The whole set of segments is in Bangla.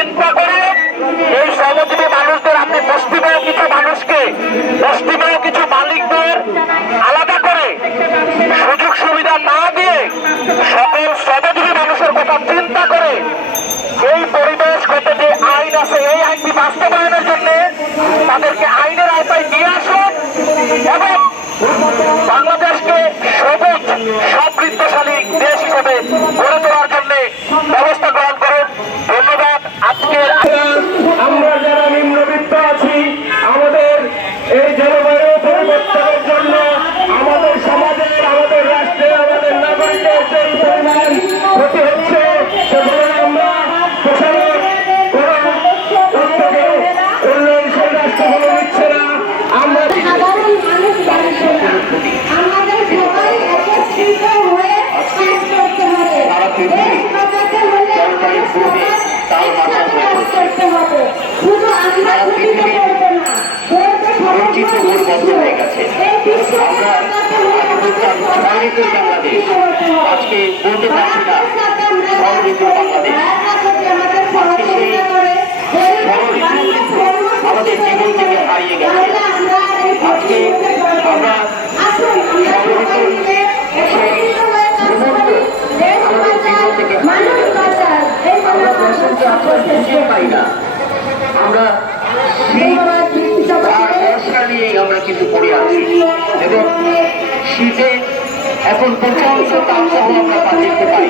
চিন্তা করে এই শ্রমজীবী মানুষদের আপনি মুষ্টিমেয় কিছু মানুষকে মুষ্টিমেয় কিছু মালিকদের আলাদা করে সুযোগ সুবিধা না দিয়ে সকল শ্রমজীবী মানুষের কথা চিন্তা করে আমরা বলতে বঞ্চিত বন্ধ হয়ে গেছে। হলে আমাদের সবাই একত্রিত হতে আজকে বলতে পারছি না আমরা ষড়ঋতু বাংলাদেশ। ভারত যদি আমাদের জীবন থেকে হারিয়ে গেছে। আমরা আজকে আমরা আমরা আর বর্ষা নিয়েই আমরা কিন্তু পড়ে আছি এবং শীতে এখন প্রচণ্ড তাপসহ আমরা তা দেখতে পাই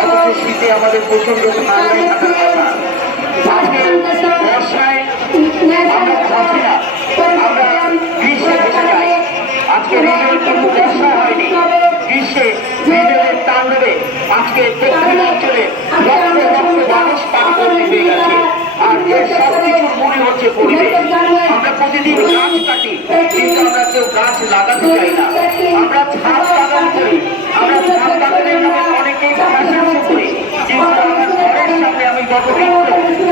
অথচ শীতে আমাদের প্রচণ্ড ঠান্ডায় বর্ষায় আমরা থাকি না আমরা গ্রীষ্মে বসে যাই আজকে ঋণের কিন্তু বর্ষা হয়নি গ্রীষ্মে তাণ্ডবে, আজকে দক্ষিণ অঞ্চলে লক্ষ লক্ষ হচ্ছে পরিবেশ আমরা প্রতিদিন গাছ কাটি। কিন্তু আমরা কেউ গাছ লাগাতে চাই না। আমরা ছাদ বাগান করি। আমরা ছাদ বাগানের নামে অনেকেই প্রশংসা করি। কিন্তু আমার ঘরের সামনে আমি বৃক্ষ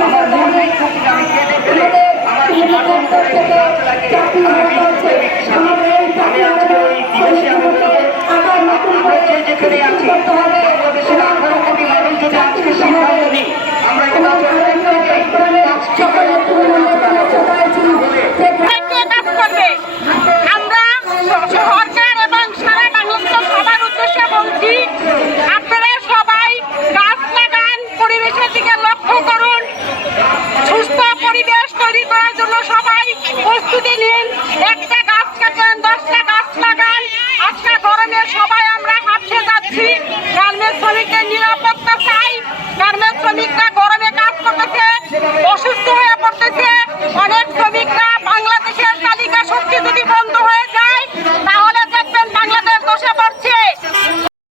আমার মূল বৃক্ষকে আমি কেটে ফেলে। আমার সমাধান করে গাছ লাগিয়ে আমি বিকশালি আমি আজকে ওই দিবসে আমি বলব আমরা যে যেখানে আছি, বাংলাদেশের আঠারো কোটি মানুষ যদি আজকে সিদ্ধান্ত নিই আমরা এই পরিবেশ তৈরি করার জন্য সবাই প্রস্তুতি নিন। একটা গাছ কাটেন দশটা গাছ লাগান।